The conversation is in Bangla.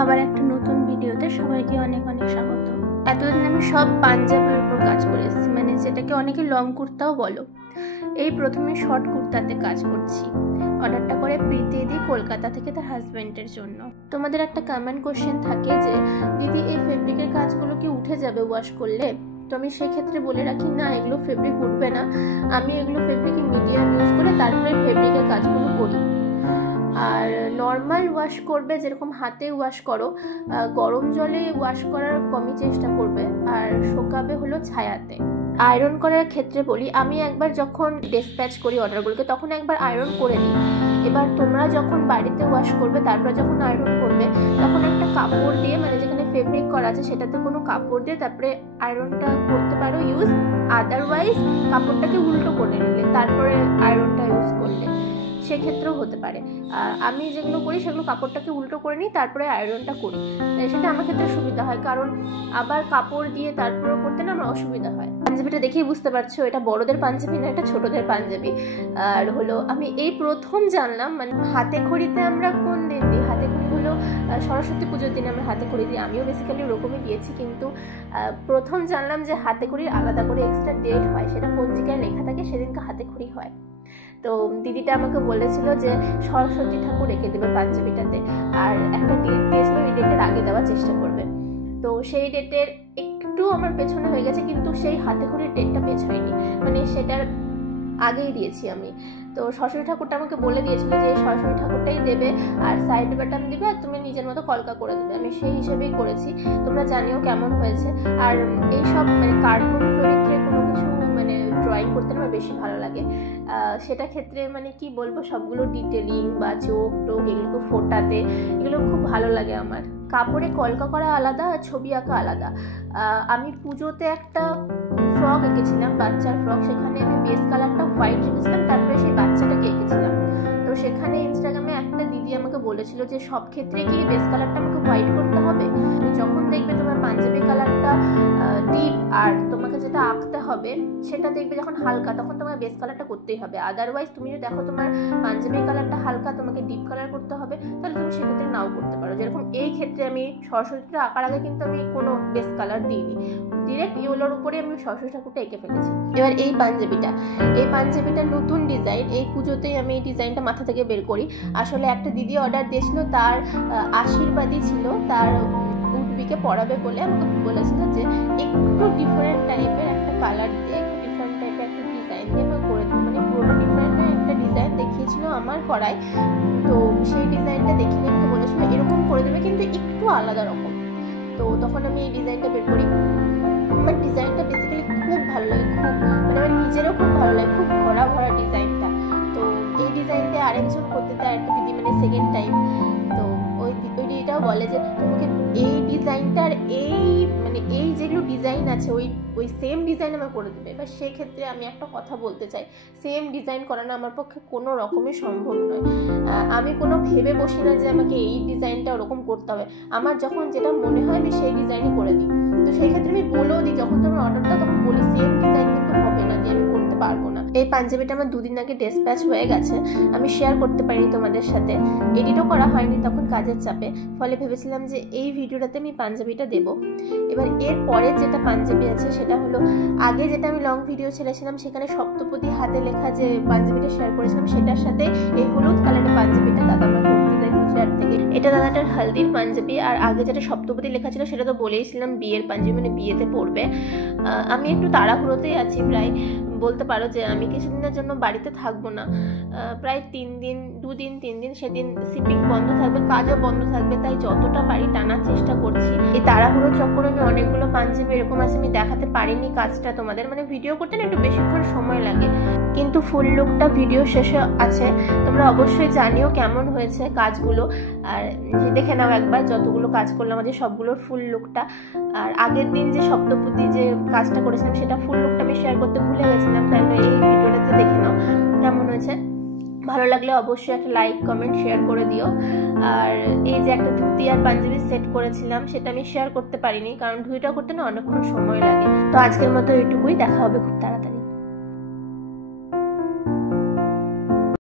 আবার একটা নতুন ভিডিওতে সবাইকে অনেক অনেক স্বাগত। এতদিন আমি সব পাঞ্জাবির উপর কাজ করে এসেছি, মানে যেটাকে অনেকে লং কুর্তাও বলো। এই প্রথমে শর্ট কুর্তাতে কাজ করছি। অর্ডারটা করে প্রীতিদি কলকাতা থেকে তার হাজব্যান্ডের জন্য। তোমাদের একটা কমেন্ট কোশ্চেন থাকে যে দিদি এই ফেব্রিকের কাজগুলো কি উঠে যাবে ওয়াশ করলে? তো আমি সেক্ষেত্রে বলে রাখি না, এগুলো ফেব্রিক উঠবে না। আমি এগুলো ফেব্রিকে মিডিয়াম ইউজ করে তারপরে ফেব্রিকের কাজগুলো করি। আর নর্মাল ওয়াশ করবে যেরকম হাতে ওয়াশ করো, গরম জলে ওয়াশ করার কমই চেষ্টা করবে, আর শোকাবে হলো ছায়াতে। আয়রন করার ক্ষেত্রে বলি, আমি একবার যখন ডিসপ্যাচ করি অর্ডারগুলোকে তখন একবার আয়রন করে নিই। এবার তোমরা যখন বাড়িতে ওয়াশ করবে তারপর যখন আয়রন করবে তখন একটা কাপড় দিয়ে, মানে যেখানে ফেব্রিক করা আছে সেটাতে কোনো কাপড় দিয়ে তারপরে আয়রনটা করতে পারো ইউজ। আদারওয়াইজ কাপড়টাকে উল্টো করে নিলে তারপরে আয়রনটা ইউজ করলে সেক্ষেত্রেও হতে পারে। আমি যেগুলো করি সেগুলো কাপড়টাকে উল্টো করে নিই তারপরে আয়রনটা করি, সেটা আমার ক্ষেত্রে সুবিধা হয়। কারণ আবার কাপড় দিয়ে তারপরে করতে না আমার অসুবিধা হয়। পাঞ্জাবিটা দেখেই বুঝতে পারছো এটা বড়দের পাঞ্জাবি না, এটা ছোটদের পাঞ্জাবি। আর হলো আমি এই প্রথম জানলাম, মানে হাতে খড়িতে আমরা কোন দিন দিই, হাতে খড়ি হলো সরস্বতী পুজোর দিন আমরা হাতে খড়ি দিই। আমিও বেসিক্যালি ওরকমই দিয়েছি, কিন্তু প্রথম জানলাম যে হাতে খড়ির আলাদা করে এক্সট্রা ডেট হয়, সেটা পঞ্জিকায় লেখা থাকে, সেদিনকে হাতে খড়ি হয়। তো দিদিটা আমাকে বলেছিল যে সরস্বতী ঠাকুর রেখে দেবে পাঞ্জাবিটাতে, আর একটা ডেট দিয়েছিল, এই ডেটের আগে দেওয়ার চেষ্টা করবে। তো সেই ডেটের একটু আমার পেছনে হয়ে গেছে, কিন্তু সেই হাতে খড়ির ডেটটা পেছায়নি, মানে সেটার আগেই দিয়েছি আমি। তো সরস্বতী ঠাকুরটা আমাকে বলে দিয়েছিল যে সরস্বতী ঠাকুরটাই দেবে আর সাইড বাটন দিবে আর তুমি নিজের মতো কলকা করে দেবে। আমি সেই হিসেবেই করেছি, তোমরা জানিও কেমন হয়েছে। আর এইসব মানে কার্টুন চরিত্রে কোনো কিছু মানে ড্রয়িং করতে আমার বেশি ভালো লাগে। সেটা ক্ষেত্রে মানে কি বলবো, সবগুলো ডিটেলিং বা চোখ টোক এগুলোকে ফোটাতে এগুলো খুব ভালো লাগে আমার। কাপড়ে কলকা করা আলাদা আর ছবি আঁকা আলাদা। আমি পুজোতে একটা ফ্রক এঁকেছিলাম, বাচ্চার ফ্রক, সেখানে আমি বেস কালারটা হোয়াইট রেখেছিলাম, তারপরে সেই বাচ্চাটাকে এঁকেছিলাম। তো সেখানে ইনস্টাগ্রামে একটা দিদি আমাকে বলেছিল যে সব ক্ষেত্রে কি বেস কালারটা আমাকে হোয়াইট করতে হবে? যখন দেখবে তোমার পাঞ্জাবি কালারটা ডিপ আর তোমাকে যেটা আঁকতে হবে সেটা দেখবে যখন হালকা, তখন তোমার বেস কালারটা করতেই হবে। আদারওয়াইজ তুমি যদি দেখো তোমার পাঞ্জাবি কালারটা হালকা, তোমাকে ডিপ কালার করতে হবে, তাহলে তুমি সেক্ষেত্রে নাও করতে পারো। যেরকম এই ক্ষেত্রে আমি সরস্বতীটা আঁকার আগে কিন্তু আমি কোনো বেস কালার দিইনি, ডিরেক্ট ইয়েলোর উপরে আমি সরস্বতী ঠাকুরটা এঁকে ফেলেছি। এবার এই পাঞ্জাবিটা নতুন ডিজাইন, এই পুজোতেই আমি এই ডিজাইনটা মাথা থেকে বের করি। আসলে একটা দিদি অর্ডার দিয়েছিল, তার আশীর্বাদই ছিল, তার উঠবিকে পরাবে বলে আমাকে বলেছিল যে একটু ডিফারেন্ট টাইপের একটা কালার দিয়ে, একটু ডিফারেন্ট টাইপের একটা ডিজাইন দিয়ে আমি করে দিই। মানে পুরোটা ডিফারেন্ট না, একটা ডিজাইন দেখিয়েছিল আমার করায়। তো সেই ডিজাইনটা দেখিয়ে আমাকে বলেছিল এরকম করে দেবে কিন্তু একটু আলাদা রকম। তো তখন আমি এই ডিজাইনটা বের করি। আমার ডিজাইনটা বেসিক্যালি খুব ভালো লাগে, খুব মানে আমার নিজেরও খুব ভালো লাগে, খুব ভরা ভরা ডিজাইনটা। তো এই ডিজাইনটা আরেকজন করতে দেয়, একটা দিদি, মানে সেকেন্ড টাইম। তো ওই দিদিটাও বলে যে তোমাকে এই ডিজাইনটার এই যেগুলো ডিজাইন আছে ওই সেম ডিজাইন আমার করে দেবে। এবার সেক্ষেত্রে আমি একটা কথা বলতে চাই, সেম ডিজাইন করানো আমার পক্ষে কোনো রকমই সম্ভব নয়। আমি কোনো ভেবে বসি না যে আমাকে এই ডিজাইনটা ওরকম করতে হবে। আমার যখন যেটা মনে হয় আমি সেই ডিজাইনই করে দিই। তো সেই ক্ষেত্রে আমি বলেও দিই, যখন তোমার অর্ডারটা তখন বলি সেম ডিজাইন কিন্তু হবে না, দিয়ে আমি করতে পারবো না। এই পাঞ্জাবিটা আমার 2 দিন আগে ডিসপ্যাচ হয়ে গেছে, আমি শেয়ার করতে পারিনি তোমাদের সাথে, এডিটও করা হয়নি তখন কাজের চাপে, ফলে ভেবেছিলাম যে এই ভিডিওটাতে আমি পাঞ্জাবিটা দেবো। এবার এর পরে যেটা পাঞ্জাবি আছে সেটা হলো, আগে যেটা আমি লং ভিডিও ছেড়েছিলাম সেখানে সপ্তপদী হাতে লেখা যে পাঞ্জাবিটা শেয়ার করেছিলাম, সেটার সাথে এই হলুদ কালারের পাঞ্জাবিটা দাদা আমার করতে দেয় গুজরাট থেকে। এটা দাদাটার হালদির পাঞ্জাবি। আর আগে যেটা সপ্তপদী লেখা ছিল সেটা তো বলেইছিলাম বিয়ের পাঞ্জাবি, মানে বিয়েতে পরবে। আমি একটু তাড়াহুড়োতেই আছি, প্রায় বলতে পারো যে আমি কিছুদিনের জন্য বাড়িতে থাকবো না, প্রায় 2 দিন 3 দিন। সেদিন শিপিং বন্ধ থাকবে, কাজও বন্ধ থাকবে, তাই যতটা পারি টানার চেষ্টা করছি। এই তাড়াহুড়ো চক্করে আমি অনেকগুলো পাঞ্জাবি এরকম আছে আমি দেখাতে পারিনি কাজটা তোমাদের, মানে ভিডিও করতে না একটু বেশিক্ষণ সময় লাগে, কিন্তু ফুল লুকটা ভিডিও শেষে আছে। তোমরা অবশ্যই জানিও কেমন হয়েছে কাজগুলো, আর দেখে নাও একবার যতগুলো কাজ করলাম আজ সবগুলোর ফুল লুকটা। আর আগের দিন যে সপ্তপদী যে কাজটা করেছিলাম সেটা ফুল লুকটা আমি শেয়ার করতে ভুলে গেছিলাম, তাই এই ভিডিওটাতে দেখে নাও কেমন হয়েছে। ভালো লাগলে অবশ্যই একটা লাইক কমেন্ট শেয়ার করে দিও। আর এই যে একটা ধুতি আর পাঞ্জাবি সেট করেছিলাম সেটা আমি শেয়ার করতে পারিনি, কারণ ধুতিটা করতে না অনেকক্ষণ সময় লাগে। তো আজকের মতো এইটুকুই, দেখা হবে খুব তাড়াতাড়ি।